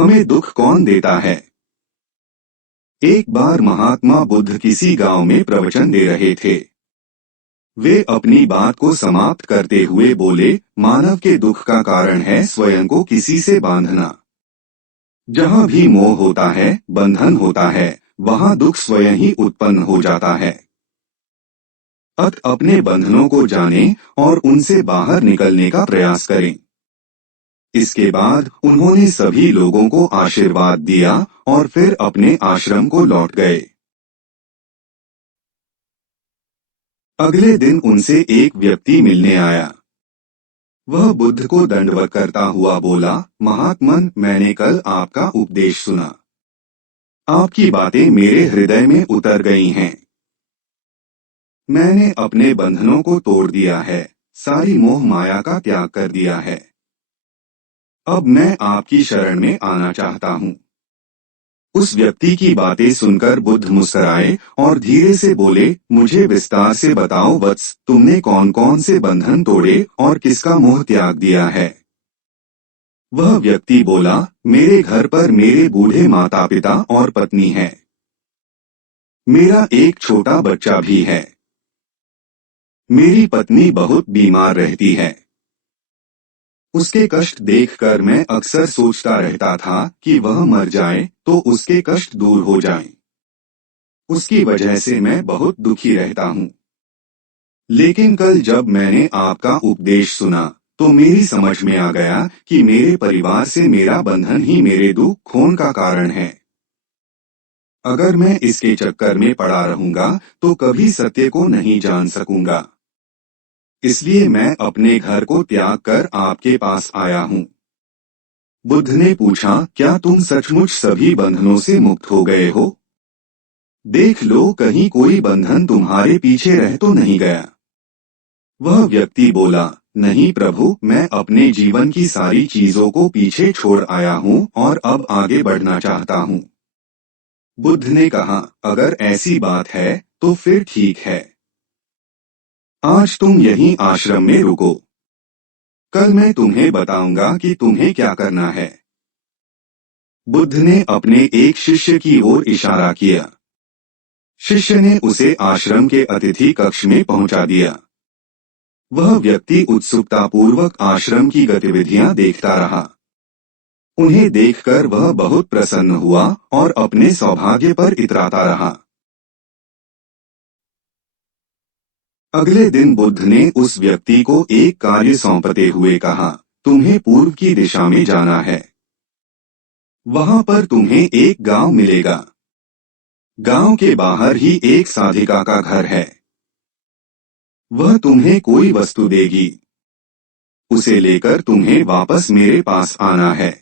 हमें दुख कौन देता है। एक बार महात्मा बुद्ध किसी गांव में प्रवचन दे रहे थे। वे अपनी बात को समाप्त करते हुए बोले, मानव के दुख का कारण है स्वयं को किसी से बांधना। जहां भी मोह होता है, बंधन होता है, वहां दुख स्वयं ही उत्पन्न हो जाता है। अपने बंधनों को जानें और उनसे बाहर निकलने का प्रयास करें। इसके बाद उन्होंने सभी लोगों को आशीर्वाद दिया और फिर अपने आश्रम को लौट गए। अगले दिन उनसे एक व्यक्ति मिलने आया। वह बुद्ध को दंडवत करता हुआ बोला, महात्मन, मैंने कल आपका उपदेश सुना। आपकी बातें मेरे हृदय में उतर गई हैं। मैंने अपने बंधनों को तोड़ दिया है, सारी मोह माया का त्याग कर दिया है। अब मैं आपकी शरण में आना चाहता हूँ। उस व्यक्ति की बातें सुनकर बुद्ध मुस्कुराए और धीरे से बोले, मुझे विस्तार से बताओ वत्स, तुमने कौन कौन से बंधन तोड़े और किसका मोह त्याग दिया है। वह व्यक्ति बोला, मेरे घर पर मेरे बूढ़े माता पिता और पत्नी है। मेरा एक छोटा बच्चा भी है। मेरी पत्नी बहुत बीमार रहती है। उसके कष्ट देखकर मैं अक्सर सोचता रहता था कि वह मर जाए तो उसके कष्ट दूर हो जाएं। उसकी वजह से मैं बहुत दुखी रहता हूँ। लेकिन कल जब मैंने आपका उपदेश सुना तो मेरी समझ में आ गया कि मेरे परिवार से मेरा बंधन ही मेरे दुख खोन का कारण है। अगर मैं इसके चक्कर में पड़ा रहूंगा तो कभी सत्य को नहीं जान सकूंगा। इसलिए मैं अपने घर को त्याग कर आपके पास आया हूँ। बुद्ध ने पूछा, क्या तुम सचमुच सभी बंधनों से मुक्त हो गए हो? देख लो, कहीं कोई बंधन तुम्हारे पीछे रह तो नहीं गया। वह व्यक्ति बोला, नहीं प्रभु, मैं अपने जीवन की सारी चीजों को पीछे छोड़ आया हूँ और अब आगे बढ़ना चाहता हूँ। बुद्ध ने कहा, अगर ऐसी बात है तो फिर ठीक है। आज तुम यहीं आश्रम में रुको। कल मैं तुम्हें बताऊंगा कि तुम्हें क्या करना है। बुद्ध ने अपने एक शिष्य की ओर इशारा किया। शिष्य ने उसे आश्रम के अतिथि कक्ष में पहुंचा दिया। वह व्यक्ति उत्सुकतापूर्वक आश्रम की गतिविधियां देखता रहा। उन्हें देखकर वह बहुत प्रसन्न हुआ और अपने सौभाग्य पर इतराता रहा। अगले दिन बुद्ध ने उस व्यक्ति को एक कार्य सौंपते हुए कहा, तुम्हें पूर्व की दिशा में जाना है। वहां पर तुम्हें एक गांव मिलेगा। गांव के बाहर ही एक साधिका का घर है। वह तुम्हें कोई वस्तु देगी। उसे लेकर तुम्हें वापस मेरे पास आना है।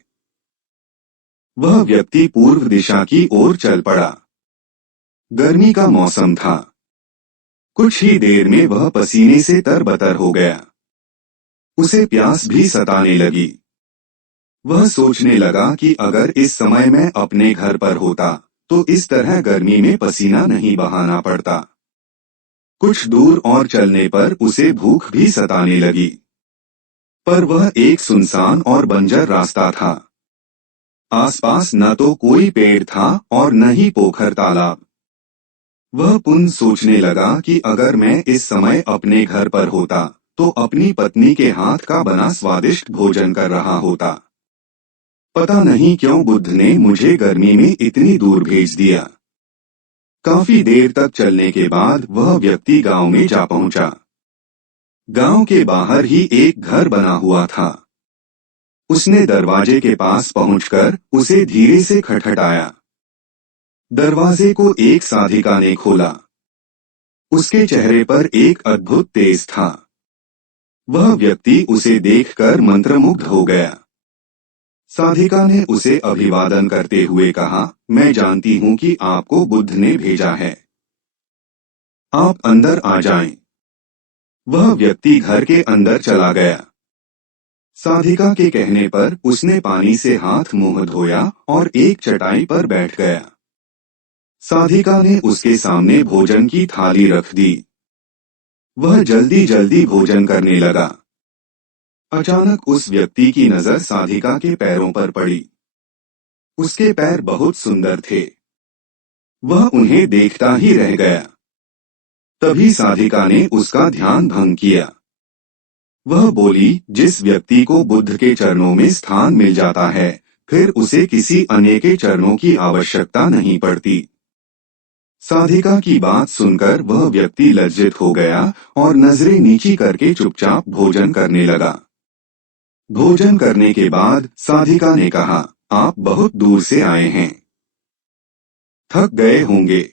वह व्यक्ति पूर्व दिशा की ओर चल पड़ा। गर्मी का मौसम था। कुछ ही देर में वह पसीने से तरबतर हो गया। उसे प्यास भी सताने लगी। वह सोचने लगा कि अगर इस समय मैं अपने घर पर होता तो इस तरह गर्मी में पसीना नहीं बहाना पड़ता। कुछ दूर और चलने पर उसे भूख भी सताने लगी। पर वह एक सुनसान और बंजर रास्ता था। आसपास न तो कोई पेड़ था और न ही पोखर तालाब। वह पुनः सोचने लगा कि अगर मैं इस समय अपने घर पर होता तो अपनी पत्नी के हाथ का बना स्वादिष्ट भोजन कर रहा होता। पता नहीं क्यों बुद्ध ने मुझे गर्मी में इतनी दूर भेज दिया। काफी देर तक चलने के बाद वह व्यक्ति गांव में जा पहुंचा। गांव के बाहर ही एक घर बना हुआ था। उसने दरवाजे के पास पहुंचकर उसे धीरे से खटखटाया। दरवाजे को एक साधिका ने खोला। उसके चेहरे पर एक अद्भुत तेज था। वह व्यक्ति उसे देखकर मंत्रमुग्ध हो गया। साधिका ने उसे अभिवादन करते हुए कहा, मैं जानती हूँ कि आपको बुद्ध ने भेजा है। आप अंदर आ जाएं। वह व्यक्ति घर के अंदर चला गया। साधिका के कहने पर उसने पानी से हाथ मुंह धोया और एक चटाई पर बैठ गया। साधिका ने उसके सामने भोजन की थाली रख दी। वह जल्दी जल्दी भोजन करने लगा। अचानक उस व्यक्ति की नजर साधिका के पैरों पर पड़ी। उसके पैर बहुत सुंदर थे। वह उन्हें देखता ही रह गया। तभी साधिका ने उसका ध्यान भंग किया। वह बोली, जिस व्यक्ति को बुद्ध के चरणों में स्थान मिल जाता है, फिर उसे किसी अन्य के चरणों की आवश्यकता नहीं पड़ती। साधिका की बात सुनकर वह व्यक्ति लज्जित हो गया और नजरें नीची करके चुपचाप भोजन करने लगा। भोजन करने के बाद साधिका ने कहा, आप बहुत दूर से आए हैं, थक गए होंगे।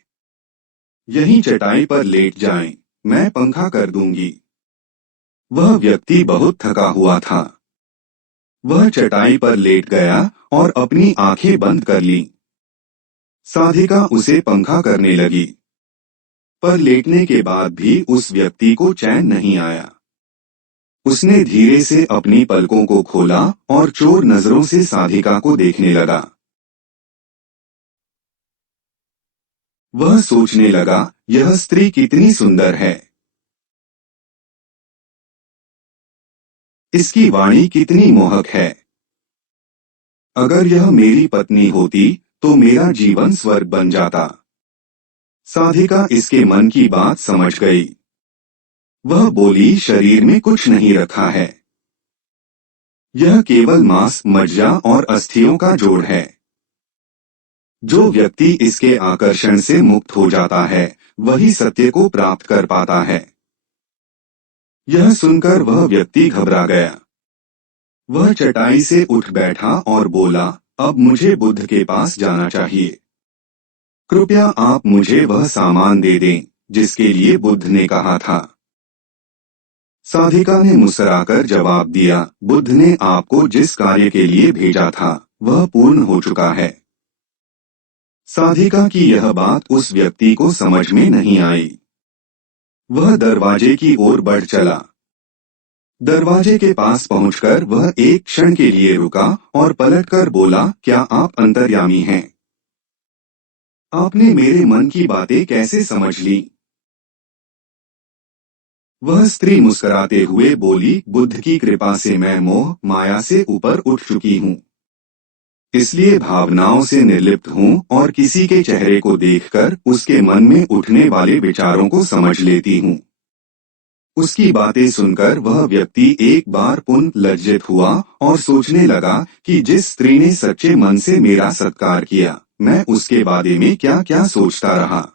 यहीं चटाई पर लेट जाएं, मैं पंखा कर दूंगी। वह व्यक्ति बहुत थका हुआ था। वह चटाई पर लेट गया और अपनी आंखें बंद कर लीं। साधिका उसे पंखा करने लगी, पर लेटने के बाद भी उस व्यक्ति को चैन नहीं आया। उसने धीरे से अपनी पलकों को खोला और चोर नजरों से साधिका को देखने लगा। वह सोचने लगा, यह स्त्री कितनी सुंदर है, इसकी वाणी कितनी मोहक है। अगर यह मेरी पत्नी होती तो मेरा जीवन स्वर्ग बन जाता। साधिका इसके मन की बात समझ गई। वह बोली, शरीर में कुछ नहीं रखा है, यह केवल मांस, मज्जा और अस्थियों का जोड़ है। जो व्यक्ति इसके आकर्षण से मुक्त हो जाता है, वही सत्य को प्राप्त कर पाता है। यह सुनकर वह व्यक्ति घबरा गया। वह चटाई से उठ बैठा और बोला, अब मुझे बुद्ध के पास जाना चाहिए। कृपया आप मुझे वह सामान दे दें जिसके लिए बुद्ध ने कहा था। साधिका ने मुस्कुराकर जवाब दिया, बुद्ध ने आपको जिस कार्य के लिए भेजा था वह पूर्ण हो चुका है। साधिका की यह बात उस व्यक्ति को समझ में नहीं आई। वह दरवाजे की ओर बढ़ चला। दरवाजे के पास पहुंचकर वह एक क्षण के लिए रुका और पलटकर बोला, क्या आप अंतर्यामी हैं? आपने मेरे मन की बातें कैसे समझ ली? वह स्त्री मुस्कुराते हुए बोली, बुद्ध की कृपा से मैं मोह माया से ऊपर उठ चुकी हूँ, इसलिए भावनाओं से निर्लिप्त हूँ और किसी के चेहरे को देखकर उसके मन में उठने वाले विचारों को समझ लेती हूँ। उसकी बातें सुनकर वह व्यक्ति एक बार पुनः लज्जित हुआ और सोचने लगा कि जिस स्त्री ने सच्चे मन से मेरा सत्कार किया, मैं उसके बारे में क्या क्या सोचता रहा।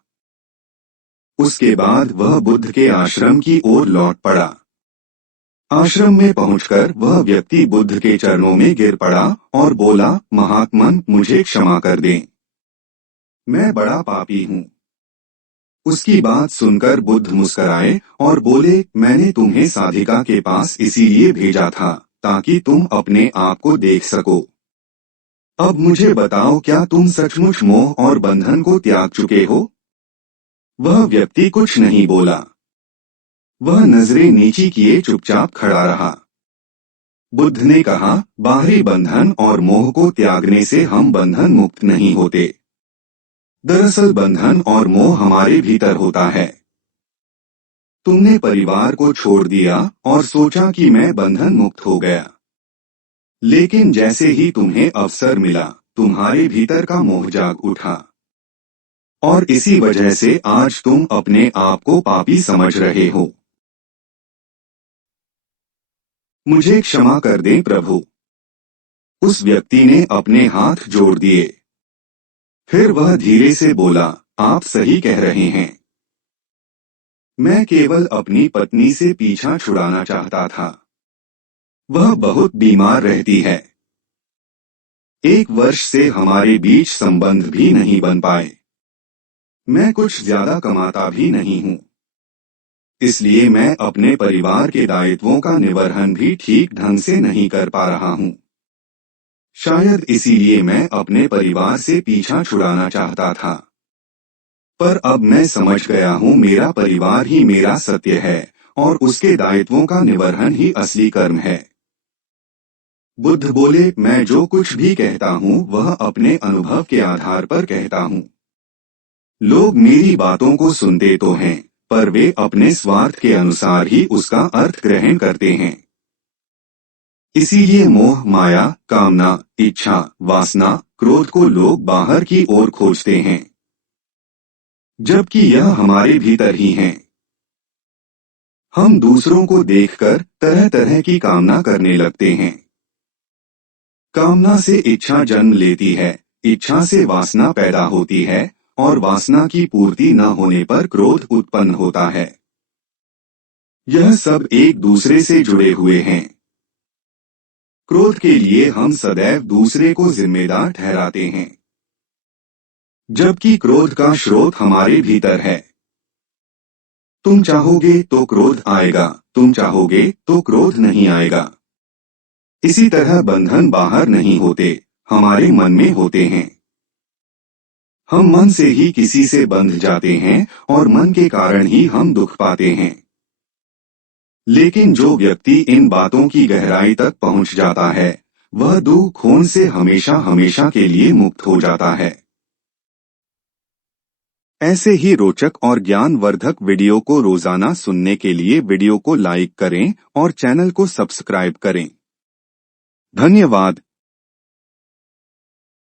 उसके बाद वह बुद्ध के आश्रम की ओर लौट पड़ा। आश्रम में पहुंचकर वह व्यक्ति बुद्ध के चरणों में गिर पड़ा और बोला, महात्मन, मुझे क्षमा कर दें, मैं बड़ा पापी हूँ। उसकी बात सुनकर बुद्ध मुस्कुराए और बोले, मैंने तुम्हें साधिका के पास इसीलिए भेजा था ताकि तुम अपने आप को देख सको। अब मुझे बताओ, क्या तुम सचमुच मोह और बंधन को त्याग चुके हो? वह व्यक्ति कुछ नहीं बोला। वह नजरें नीची किए चुपचाप खड़ा रहा। बुद्ध ने कहा, बाहरी बंधन और मोह को त्यागने से हम बंधन मुक्त नहीं होते। दरअसल बंधन और मोह हमारे भीतर होता है। तुमने परिवार को छोड़ दिया और सोचा कि मैं बंधन मुक्त हो गया, लेकिन जैसे ही तुम्हें अवसर मिला, तुम्हारे भीतर का मोह जाग उठा और इसी वजह से आज तुम अपने आप को पापी समझ रहे हो। मुझे क्षमा कर दें प्रभु। उस व्यक्ति ने अपने हाथ जोड़ दिए। फिर वह धीरे से बोला, आप सही कह रहे हैं, मैं केवल अपनी पत्नी से पीछा छुड़ाना चाहता था। वह बहुत बीमार रहती है। 1 वर्ष से हमारे बीच संबंध भी नहीं बन पाए। मैं कुछ ज्यादा कमाता भी नहीं हूँ, इसलिए मैं अपने परिवार के दायित्वों का निर्वहन भी ठीक ढंग से नहीं कर पा रहा हूँ। शायद इसीलिए मैं अपने परिवार से पीछा छुड़ाना चाहता था, पर अब मैं समझ गया हूँ मेरा परिवार ही मेरा सत्य है और उसके दायित्वों का निर्वहन ही असली कर्म है। बुद्ध बोले, मैं जो कुछ भी कहता हूँ वह अपने अनुभव के आधार पर कहता हूँ। लोग मेरी बातों को सुनते तो हैं, पर वे अपने स्वार्थ के अनुसार ही उसका अर्थ ग्रहण करते हैं। इसीलिए मोह, माया, कामना, इच्छा, वासना, क्रोध को लोग बाहर की ओर खोजते हैं, जबकि यह हमारे भीतर ही हैं। हम दूसरों को देखकर तरह तरह की कामना करने लगते हैं। कामना से इच्छा जन्म लेती है, इच्छा से वासना पैदा होती है, और वासना की पूर्ति न होने पर क्रोध उत्पन्न होता है। यह सब एक दूसरे से जुड़े हुए हैं। क्रोध के लिए हम सदैव दूसरे को जिम्मेदार ठहराते हैं, जबकि क्रोध का स्रोत हमारे भीतर है। तुम चाहोगे तो क्रोध आएगा, तुम चाहोगे तो क्रोध नहीं आएगा। इसी तरह बंधन बाहर नहीं होते, हमारे मन में होते हैं। हम मन से ही किसी से बंध जाते हैं और मन के कारण ही हम दुख पाते हैं। लेकिन जो व्यक्ति इन बातों की गहराई तक पहुंच जाता है, वह दुख खोन से हमेशा हमेशा के लिए मुक्त हो जाता है। ऐसे ही रोचक और ज्ञानवर्धक वीडियो को रोजाना सुनने के लिए वीडियो को लाइक करें और चैनल को सब्सक्राइब करें। धन्यवाद।